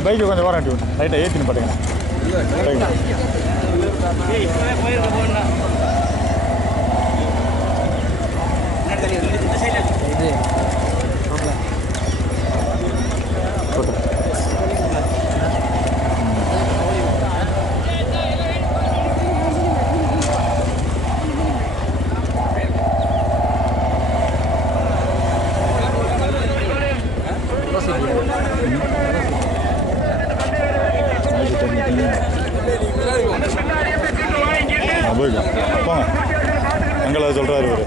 அந்த பைக்கை கொஞ்சம் வாரண்டி விட்டு லைட்டாக ஏற்றின்னு பாட்டுங்க. போங்க எங்களை சொல்கிறாரு இவர்.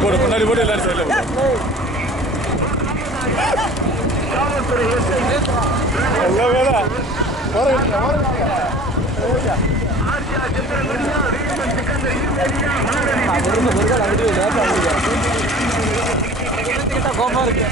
போட்டு முன்னாடி போட்டு எல்லாரும் சைடில் கோபம் இருக்கு.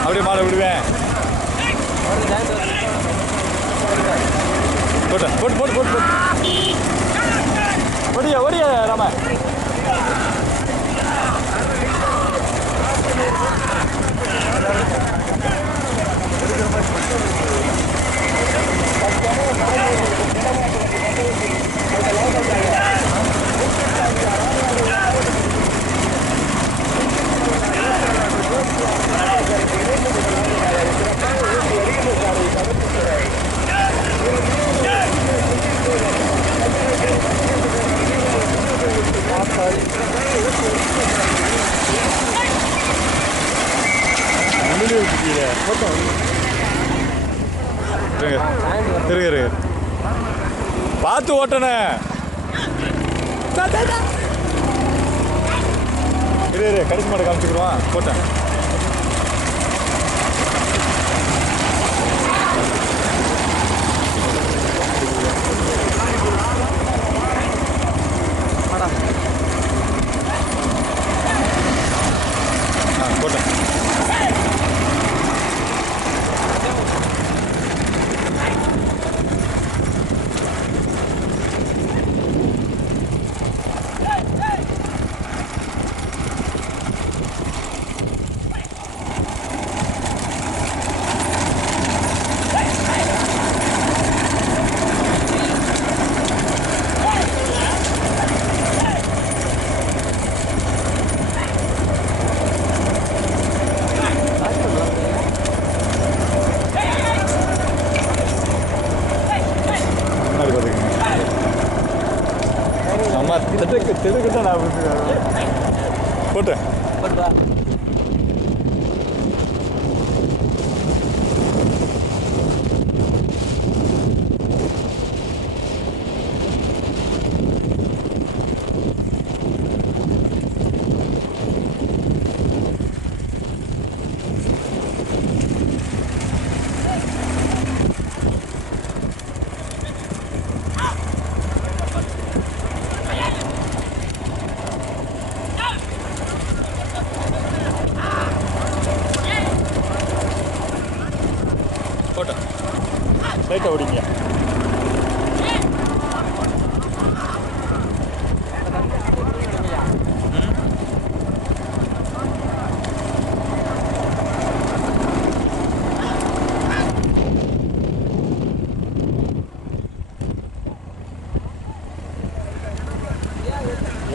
அப்படியே மாலை விடுவேன். போட்டு போட்டு போட்டு போட்டு ஓடியா ஓடியா ராம பார்த்து ஓட்டனே கடைசி மாட்டை காமிச்சுக்கிடுவான் போட்டேன். போட்டேன். தெருக்கிட்ட நான் போட்டேன். போட்டேன். லைட்டாக ஓடிங்க.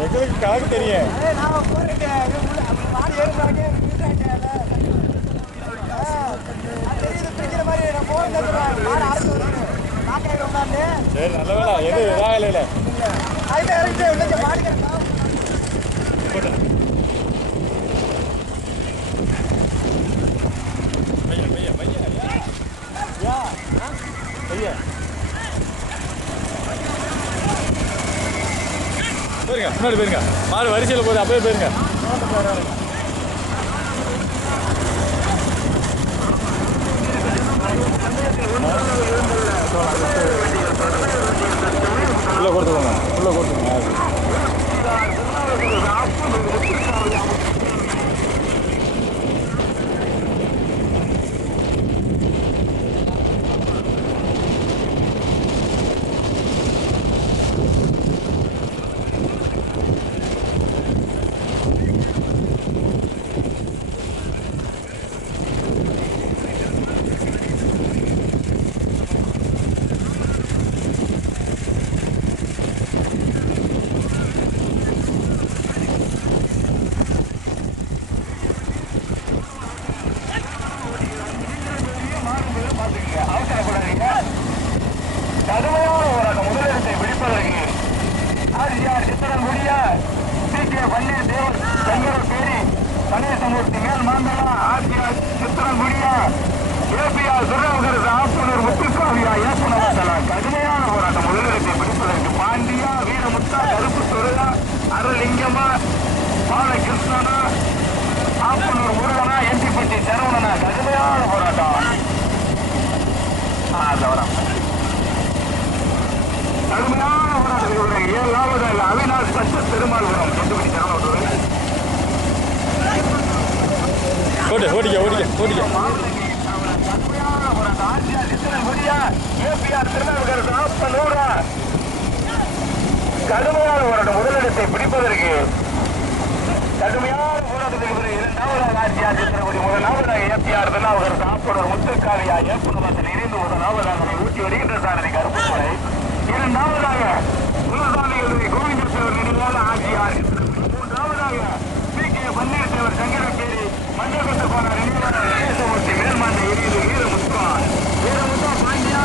எங்களுக்கு கணக்கு தெரியும். சரி நல்ல வேலை எது இதாகல இல்லை. போயிருங்க முன்னாடி போயிருங்க. மாடு வரிசையில் போகுது அப்படியே போயிருங்க. உள்ள கொடுத்துக்கோங்க. உள்ள கொடுத்துக்கோங்க. கடுமையான போராட்டம் முதலிடத்தை பிடிப்பதற்கு ஆர்ஜிஆர் சித்திரன் முடிய சி.கே. பன்னீர் தேவன் சங்கரபேரி கணேசமூர்த்தி மேல் மாந்தலா ஆர்ஜிஆர் சித்திரன் முடிய ஏபிஆர் சுரேந்திர ஆப்பனூர் முத்துசாமியா ஏப்பனவத்தலா கடுமையான போராட்டம் முதலிடத்தை பிடிப்பதற்கு பாண்டியா வீரமுத்தா கருப்பு துறையா அருளிங்கம்மா பாலகிருஷ்ணனா ஆப்பனூர் முருகனா என்டிபட்டி சரவணனா கடுமையான போராட்டம். கடுமையான போராட்டத்தில் 7வது அவினாஷ் பச்ச பெருமாள்புரம் என்டிபட்டி சரவணன் ஓடிக்க ஓடிக்க ஓடிக்க கடுமையான போராட்டம். ஆர்ஜிஆர் சித்திரன் முடியா ஏபிஆர் திருநாவுக்கரசு ஆப்பனூரா கடுமையான போராட்டம் முதலிடத்தை பிடிப்பதற்கு கடுமையான போராட்டத்தில் 2வது இரண்டாவதாக ஆட்சியார் சித்திரகுடி, முதலாவதாக ஏபிஆர் திருநாவுக்கர் சாப்பிடுற முத்துக்காவியா ஏற்படுவதில் இணைந்து முதலாவதாக ஊட்டி வருகின்ற சாரதி கருப்புமலை. இரண்டாவதாக குலசாமிகளுடைய கோவிந்தேஸ்வரர் நினைவாக ஆட்சியார். மூன்றாவதாக பி கே பன்னீர்செல்வம் சங்கரக்கேரி மஞ்சள் போன நினைவாக கணேசமூர்த்தி மேல்மாண்ட எரியுது வீரமுத்தான் பாண்டியா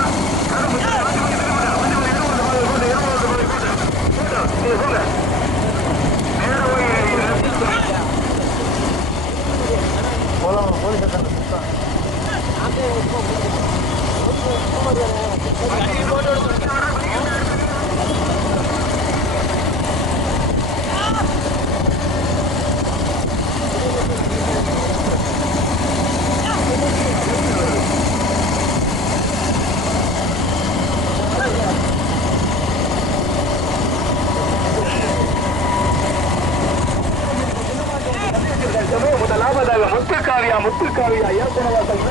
முதலாவதாக முத்துக்காவியா ஏற்பனவாசல்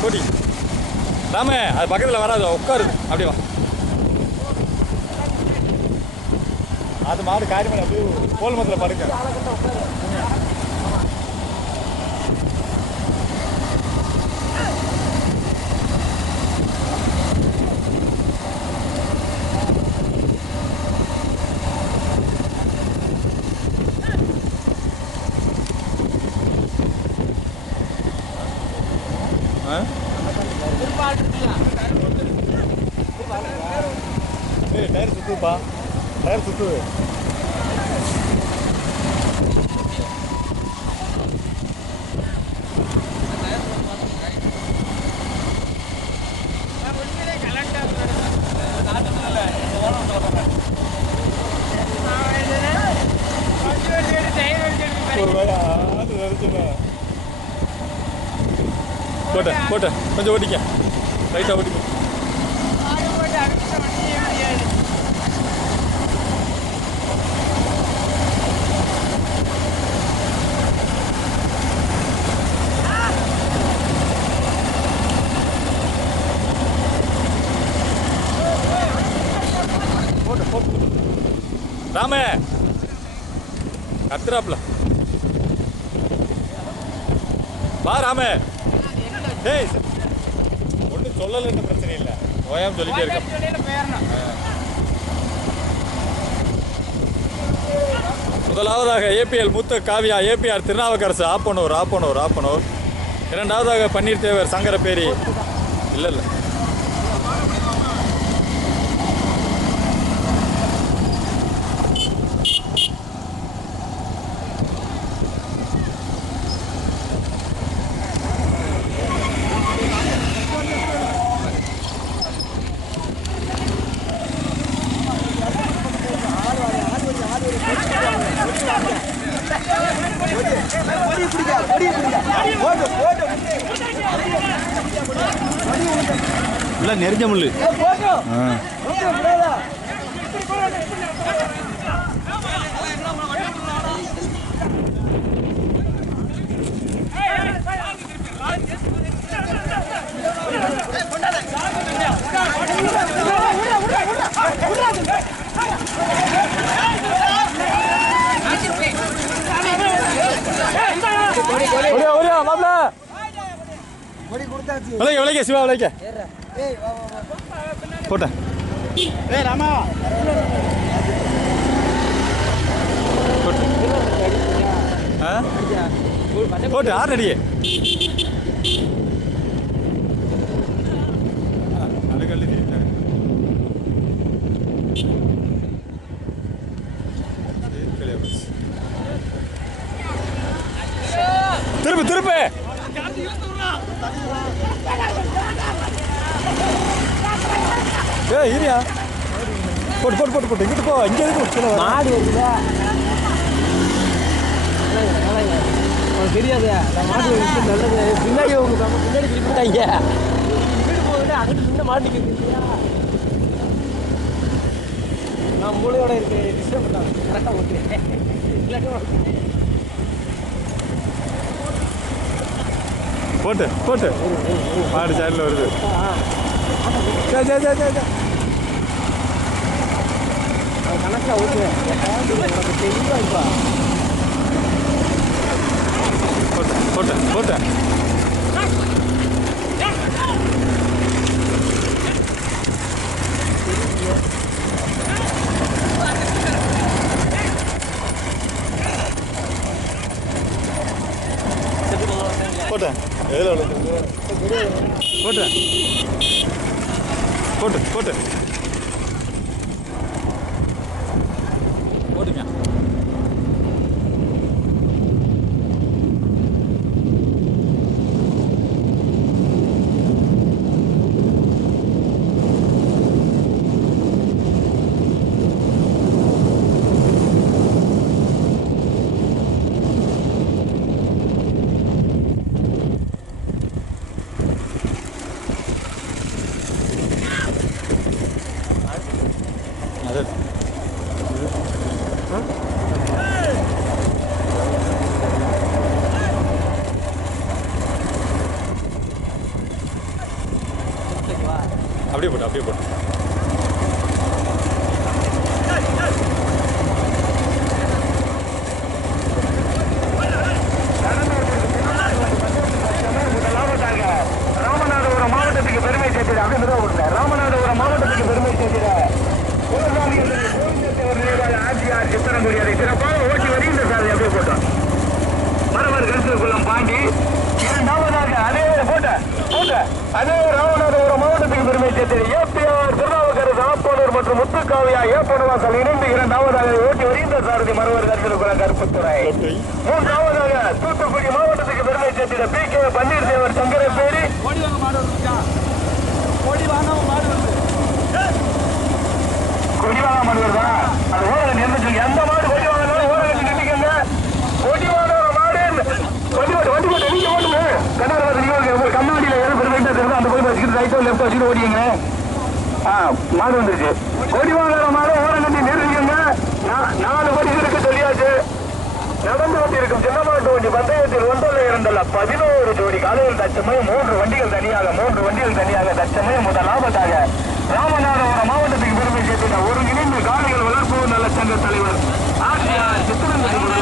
போட்டி ராமே, அது பக்கத்தில் வராது, உட்காருது. அப்படி வா. அது மாடு காரியமாக அப்படியே கோல் மரத்தில் படுக்க. டயர் சுத்துப்பா, டயர் சுத்துது. போட்ட கொஞ்சம் ஓட்டிக்க, ரைட்டாக ஓட்டிக்க. ராமே கத்துறாப்ல வா ராமே. டேய் ஒன்றும் சொல்லலைன்னு பிரச்சனை இல்லை, ஓயாம சொல்லிட்டே இருக்க. முதலாவதாக ஏபிஎல் மூத்த காவியா ஏபிஆர் திருநாவுக்கரசு ஆப்பனூர். இரண்டாவதாக பன்னீர் தேவர் சங்கரப்பேரி. இல்லை நெறிஞ்ச முள்ளு. விளைக்க சிவா விளைக்க போட்டேன். போட்டு 6 அடியே திருப்பு திருப்பு. ஏரியா போட்டு போட்டு போட்டு போட்டு இங்கிட்டு போ. இங்கே மாடு வருதுல தெரியாது நான் மாட்டு நல்லது பின்னாடி உங்க நம்ம பின்னாடி திருப்பிட்டாங்க வீடு போகுது அங்கிட்டு முன்ன மாட்டிக்கிறது இல்லையா நான் மூளையோட இருக்கு டிஸ்டர்ப் பண்ணாங்க கரெக்டாக ஓட்டுறேன் போட்டு போட்டு மாடு சைடில் வருது சே சே சே சே கணக்கில் ஓட்டுவேன் தெரியவா போட்டு போட்டு போட்டு போட்டேன் எதில் போட்டேன் போட்டு போட்டு போட்டுங்க அது அப்படியே போட்டு அப்படியே போட்டு ராமநாதபுரம் மாவட்டத்துக்கு பெருமை சேர்த்திட அப்படின்னு ராமநாதபுரம் மாவட்டத்துக்கு பெருமை சேர்த்திட ஆட்சியார் சித்தரங்குடி அதை சிறப்பாக ஓட்டி வருகின்ற சாலை அப்படியே போட்டோம் மரவர் கருத்துக்குள்ளம் பாண்டி இரண்டாவதாக அதே போட்ட போட்ட அதே ராமநாதபுரம் மாவட்டத்துக்கு பெருமை சேர்த்தது ஏபிஆர் திருநாவுக்கரசு ஆப்பனூர் மற்றும் முத்துக்காவியா ஏப்பனவாசல் இணைந்து இரண்டாவதாக ஓட்டி வருகின்ற சாரதி மரவர் கருத்துக்குள்ளம் கருப்புத்துறை மூன்றாவதாக தூத்துக்குடி மாவட்டத்துக்கு பெருமை சேர்த்திட பி கே பன்னீர்செல்வர் சங்கரப்பேரி கொடிவாங்க மாடு வருதா அது ஓரங்க நின்று எந்த மாடு கொடி வாங்கினாலும் ஓரங்க நின்றுக்கங்க கொடி வாங்குற மாடு வண்டி போட்டு நீங்க ஓட்டுங்க கண்ணாடி கண்ணாடியில எது பெருமைட்டா தெரியும் அந்த போய் வச்சுக்கிட்டு ரைட்டோ லெஃப்டோ வச்சுட்டு ஓடிங்க மாடு வந்துருச்சு கொடி வாங்குற மாடு ஓரம் கட்டி நிறுத்திக்கங்க 4 கொடிகளுக்கு சொல்லியாச்சு நடந்து கொண்டிருக்கும் சின்ன மாட்டு வண்டி பந்தயத்தில் ஒன்றல்ல இரண்டல்ல 11 ஜோடி காலையில் தச்சமயம் 3 வண்டிகள் தனியாக தச்சமயம் முதலாவதாக ராமநாதபுரம் மாவட்டத்துக்கு பெருமை சேர்த்துள்ள ஒருங்கிணைந்து காலைகள் வளர்ப்பு நல்ல சங்க தலைவர் ஆசியார் சித்திரங்குடி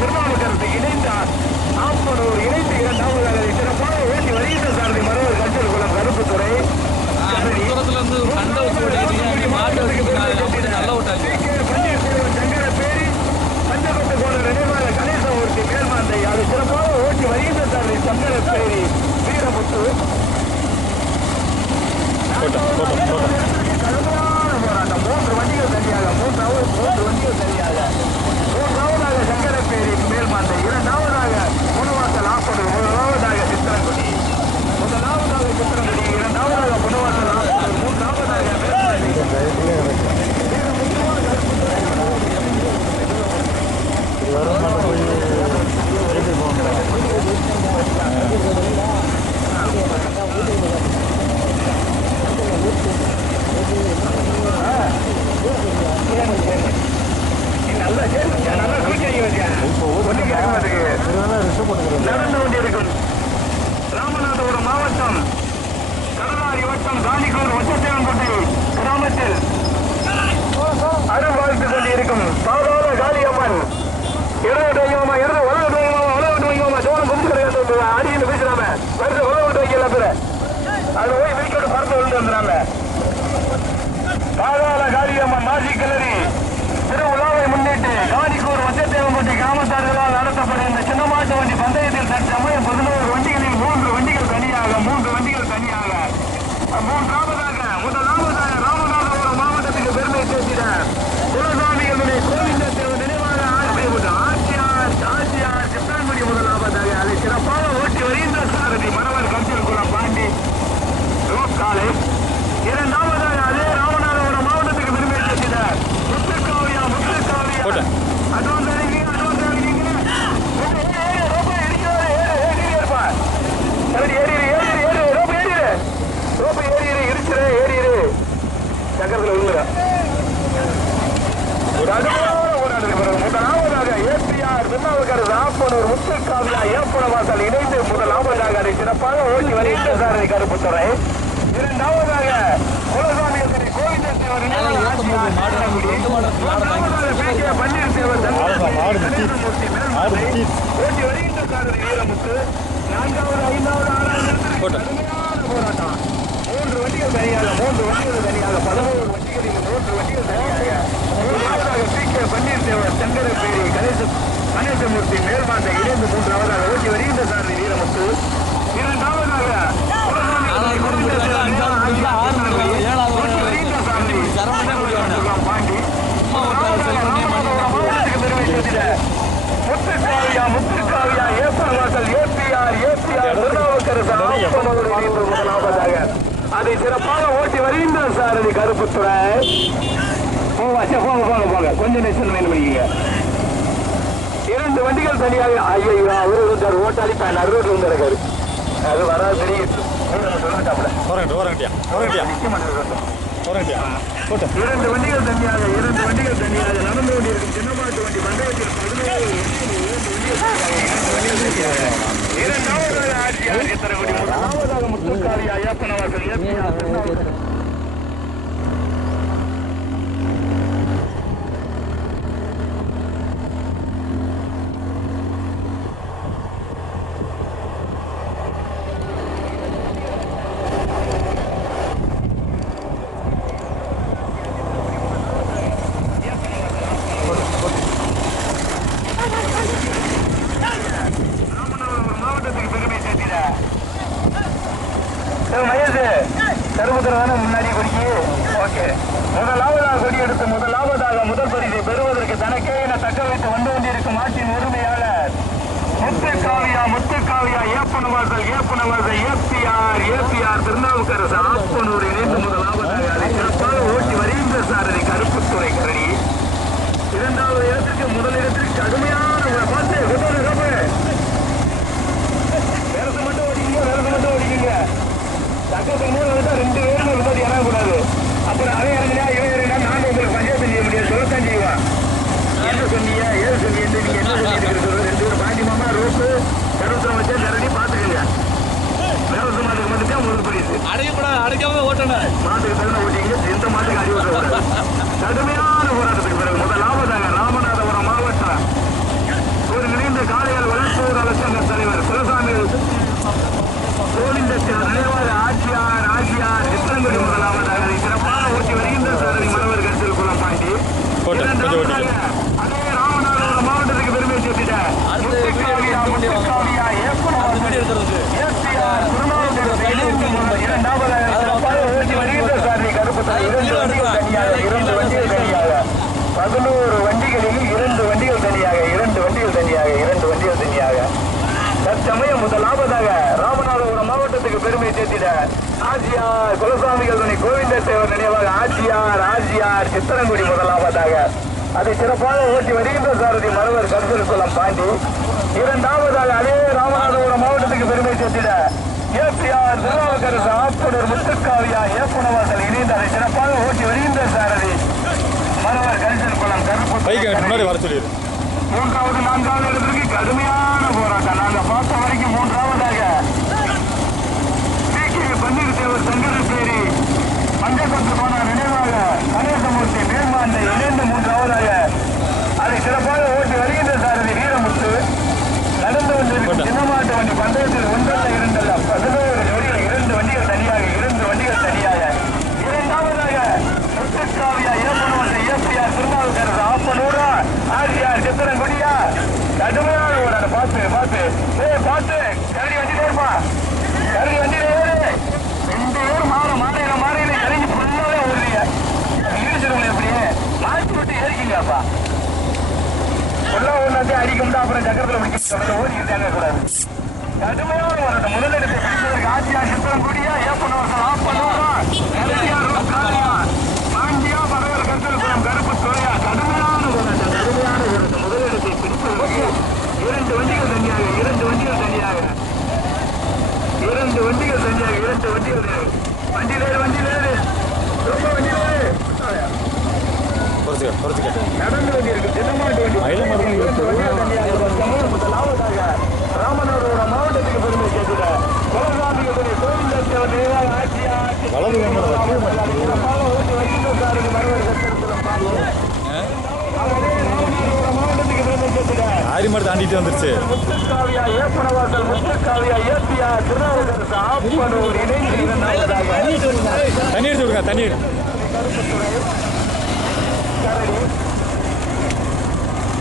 திருநாவுக்கரசு இணைந்தார் ஆப்பனூர் இணைந்து இரண்டாவதாக சிறப்பாக ஓட்டி வருகின்ற சாரதி மரவர் கஞ்சல் குளம் கருப்புத்துறை சங்கரப்பேரி பஞ்சகோட்டை போன நினைவாக கணேசமூர்த்தி மேல்மாந்தை அது சிறப்பாக ஓட்டி வருகின்ற சாரதி சங்கரப்பேரி வீரமுத்து கடுமையான போராட்டம் 3 வண்டிகள் தனியாக 3 வண்டிகள் தனியாக ஆப்பனூர் முத்துக்காவியா ஏப்பனவாசல் இணைந்து முதலாவதாக அதை சிறப்பாக ஓட்டி வருகின்ற சாரதி கருப்புத்துறை. இரண்டாவதாக குலசாமி கோவிந்தேவர் ஓட்டி வருகின்ற சாரதி வீரமுத்து. நான்காவது, ஐந்தாவது, ஆறாவது போராட்டம். 3 வண்டிகள் தனியாக 11 வண்டிகளில் 3 வண்டிகள் தனியாக. மூன்றாவதாக PK பன்னீர்செல்வம் சங்கரப்பேரி கணேசமூர்த்தி மேல்மாண்டை இணைந்து மூன்றாவதாக ஓட்டி வருகின்ற சாரதி வீரமுத்து. இரண்டாவதாக முத்துக்காவியா ஏப்பனவாசல் ஏபிஆர் முதலாவதாக அதை சிறப்பாக ஓட்டி வருகின்ற சாரதி கருப்புத்துறை. போங்க கொஞ்சம் நெசல் வேணும் பண்ணிக்கீங்க. 2 வண்டிகள் தனியாக. ஐயோ அவரு இருந்தார் ஓட்டாளி நடுரோடு இருந்தாரு. அது வராது தெரியும். 2 வண்டிகள் தனியாக நடந்து கொண்டிருக்கும் சின்னமாட்டு வண்டி பந்தயத்தில் 17 இரண்டாவதாக ஆட்சியார் சித்திரகுடி. முதலாவதாக முத்துக்காவியா ஏப்பனவாசல் ஏபிஆர். முன்னாடி கொடிக்கு ஓகே. முதலாவதாக கொடியெடுத்து முதல் பரிசை பெறுவதற்கு தனக்கே என தக்க வைத்து வந்து கொண்டிருக்கும் ஆட்சியின் உரிமையாளர் முத்துக்காவியா ஏப்பனவாசல் ஏபிஆர் திருநாவுக்கரசு ஆப்பனூர் இணைந்து முதலாவதாக அதை சிறப்பாக ஓட்டி வருகின்ற சாரதி கருப்புத்துறை கரணி. இரண்டாவது இடத்திற்கு முதலிடத்திற்கு கடுமையான மட்டும் ஓடிக்கீங்க. தக்கத்துக்கு 3 வந்துட்டா 2 பேரும் விபத்து இறங்கக்கூடாது. அப்புறம் அவன் இறங்கினா இவன் இறங்கினா நாங்கள் உங்களுக்கு பஞ்சாயத்து செய்ய முடியாது. சொல்லத்தான் செய்வான். என்ன சொன்னீங்க ஏது சொன்னீங்க நீங்க என்ன சொல்லிட்டு இருக்கிறது? 2 பேரும் பாண்டி மாமா ரோப்பு கருத்துல வச்சா கரடி பாத்துக்கங்க. வேறசு மாட்டுக்கு வந்துட்டா முதல் பரிசு. அடைக்காம ஓட்டணும். மாட்டுக்கு தகுந்த ஓட்டிங்க. எந்த மாட்டுக்கு அடி ஓட்டக்கூடாது. கடுமையான போராட்டத்துக்கு பிறகு முதலாவதாக ராமநாதபுரம் மாவட்டம் ஒரு நிறைந்த காளையால் வளர்ப்போர் நலச்சங்க தலைவர் குலசாமி கோவிந்தத்தில் நினைவாக ஆட்சியார் சித்திரங்குடி முதலாவதாக அதை சிறப்பாக ஓட்டி வருகின்ற சாரதி மரவர் கருத்தில் குளம் பாண்டி. அதே ராமநாதபுரம் மாவட்டத்துக்கு பெருமை சேர்த்திட இரண்டாவதாக சிறப்பாக ஓட்டி வருகின்ற சாரதி கருப்புத்தாய். 2 வண்டிகள் தனியாக 11 வண்டிகளில் 2 வண்டிகள் தனியாக. தற்சமயம் முதலாவதாக ராமநாதபுரம் மாவட்டத்துக்கு பெருமை சேர்த்திட ஆட்சியார் குலசாமிகள் துணை கோவிந்தேவர் நினைவாக ஆட்சியார் சித்திரங்குடி முதலாவதாக அதை சிறப்பாக ஓட்டி வருகின்ற சாரதி மரவர் கருத்தில் குளம் பாண்டி. இரண்டாவதாக அதே ராமநாதபுரம் மாவட்டத்துக்கு பெருமை சேர்த்திட ஏபிஆர் திருநாவுக்கரசு ஆப்பனூர் முத்துக்காவியா ஏப்பனவாசல் இணைந்து அதை சிறப்பாக ஓட்டி வருகின்ற சாரதி மரவர் கருத்தில் குளம் கருப்பு. மூன்றாவது 4வது இடத்திற்கு கடுமையான போராட்டம். நாங்கள் பார்த்த வரைக்கும் மூன்றாவதாக PK பன்னீர்செல்வம் சங்கரப்பேரி பஞ்சகத்து போன நினைவாக கணேசமூர்த்தி மேல்மாண்டை இணைந்து மூன்றாவதாக அதை சிறப்பாக ஓட்டி வருகின்ற சாரதி வீரமுத்து. நடந்து கொண்டிருக்கும் சின்னமாட்டு வண்டி பந்தயத்தில் 1 அல்ல 2 அல்ல 11 ஜோடிகள் 2 வண்டிகள் தனியாக. இரண்டாவதாக முத்துக்காவியா ஏப்பனவாசல் ஏபிஆர் திருநாவுக்கரசு ஆப்பனூரா ஆட்சியார் சித்திரங்குடியா. கடுமையான ஓடாத பார்த்து கரடி வண்டியில இருப்பா. கரடி வண்டியில ஏறு. 2 பேர் மாறையில இறங்கி ஃபுல்லாவே ஓடுறீங்க. இடிச்சிருவங்க எப்படியே மாற்றி விட்டு ஏறிக்கிங்கப்பா. ஃபுல்லா ஒன்னாத்தே அடிக்க முடியும். அப்புறம் சக்கரத்தில் பிடிக்க ஓடிக்கிட்டாங்க கூடாது. கடுமையான ஓடாட்டம். முதலிடத்தை பிடிப்பதற்கு ஆட்சியார் சித்திரங்குடியா ஏப்பனவாசல் ஆப்பனூரா மாண்டியா பரவல் கருத்தில் குளம் கருப்பு துறையா. கடுமையான ஓடாட்டம். முதலிடத்தை பிடிப்பதற்கு 2 வண்டிகள் தனியாக. வண்டியிலேரு ரொம்ப வண்டியிலேரு குறைச்சிக்க நடந்து வந்திருக்கு சின்னமாட்டு வண்டி முதலாவதாக ராமநாதபுரம் மாவட்டத்துக்கு பெருமை சேர்த்துட குலசாமிகளுடைய கோவில் ஆட்சியா ஆரிமாடு தாண்டிட்டு வந்துருச்சு. முத்துக்காவியா ஏப்பனவாசல் முத்துக்காவியா ஏசியா திருநாவுக்கரசு ஆப்பனூர் இணைந்து தண்ணி எடுத்து விடுங்க. தண்ணி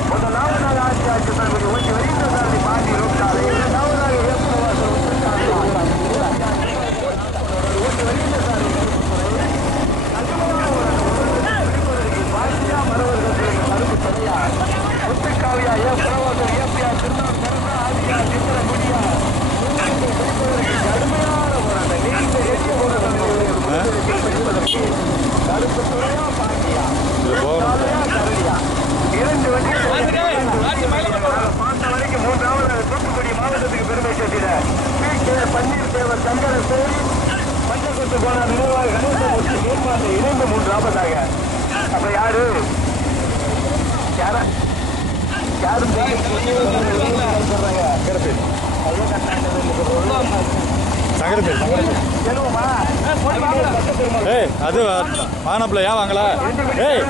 முதலாவதாக ஆட்சி ஆட்சி தளபதி ஓட்டி வருகின்ற சாரதி பாண்டி ரோட்டாலை இரண்டாவதாக ஏப்பனவாசல் முத்துக்காவியா ஓட்டி வருகின்ற சாரதி முத்துக்காவியா ஏப்பனவாசல் ஏப்பியா திருநாவுக்கரசு ஆதியா சித்திர குடியா கடுமையான போராட்டம் நீண்ட எளிய போராட்டம் கருப்பு துறையா பாண்டியா கரடியா இரண்டு வண்டிகள் பார்த்த வரைக்கும் மூன்றாவது தூத்துக்குடி மாவட்டத்துக்கு பெருமை சேர்த்திட பன்னீர்செல்வம் சங்கர சேரி மஞ்சக்குத்து போன நிர்வாக கணேசமூர்த்தி மேம்பாட்டை இணைந்து மூன்றாவதாக. அப்ப யாரு யாரும் ஏய் அது வானப்பில் ஏன் வாங்கல? ஏய்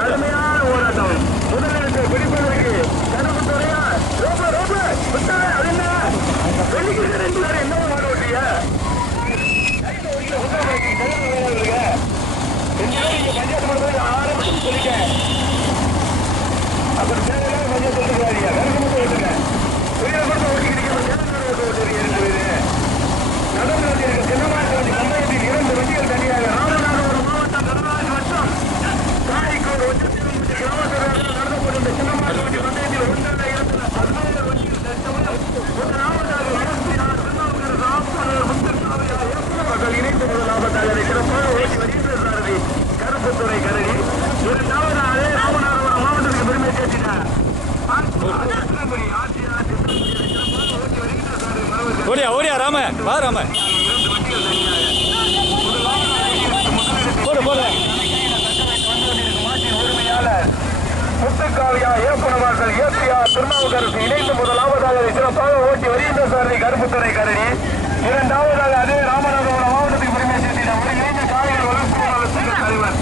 கடுமையான போராட்டம் முதலிடத்தை பிடிப்பதற்கு கருப்பு துறையா ரொம்ப ரொம்ப என்ன மாட ஓட்டிய பஞ்சாயத்து ஆரம்பிச்சு சொல்லிக்க அப்புறம் பஞ்சாயத்து சொல்லிக்கிறாரியா கருப்பு மட்டும் ஓட்டுங்க உயிரை மட்டும் ஓட்டிக்கிட்டு நடந்து வந்திருக்க சின்னமாட்டு வண்டி பந்தயத்தில் 2 வண்டிகள் தனியாக ராமநாதபுரம் மாவட்டம் கடலூர் வட்டம் காய்கோடு நடந்து கொண்டிருந்த சின்னமாட்டு வண்டி பந்தயத்தில் 17 வண்டிகள் முதலாவதாக இணைந்து முதலாவதாக சிறப்பாக ஓட்டி வருகின்ற சாரதி கருப்புத்துறை கரடி இரண்டாவதாக ராமநாதபுரம் மாவட்டத்துக்கு பெருமை சேர்த்தினார். ஓடியா ஓடியா ராம வா ராம போடு போடு. முத்துக்காவியா ஏப்பனவாசல் ஏசியா திருநாவுக்கரசு இணைந்து முதலாவதாக சிறப்பாக ஓட்டி வருகின்ற சாரதி கருப்புத்துறை கரடி இரண்டாவதாக அதே ராமநாதபுரம் மாவட்டத்துக்கு பெருமை சேர்த்திட ஒருங்கிணைந்த காய்கறி வளர்ச்சி தலைவர்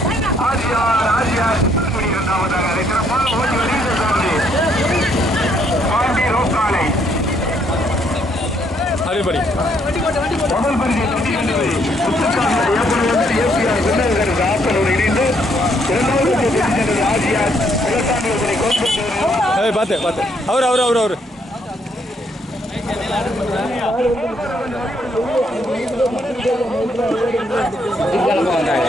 ஆஜியார் இரண்டாவதாக அதை சிறப்பாக ஓட்டி வருகின்ற சாரதி பாண்டி ரோக்காலை அடிப்படி முதல் பரிசை முத்துக்காவியா ஏப்பனவாசல் ஏசியா திருநாவுக்கரசு ஆப்பனூர் இணைந்து இரண்டாவது ஆஜியார் விவசாயிகளை கொண்டு பார்த்து பார்த்து அவரு வந்தாங்க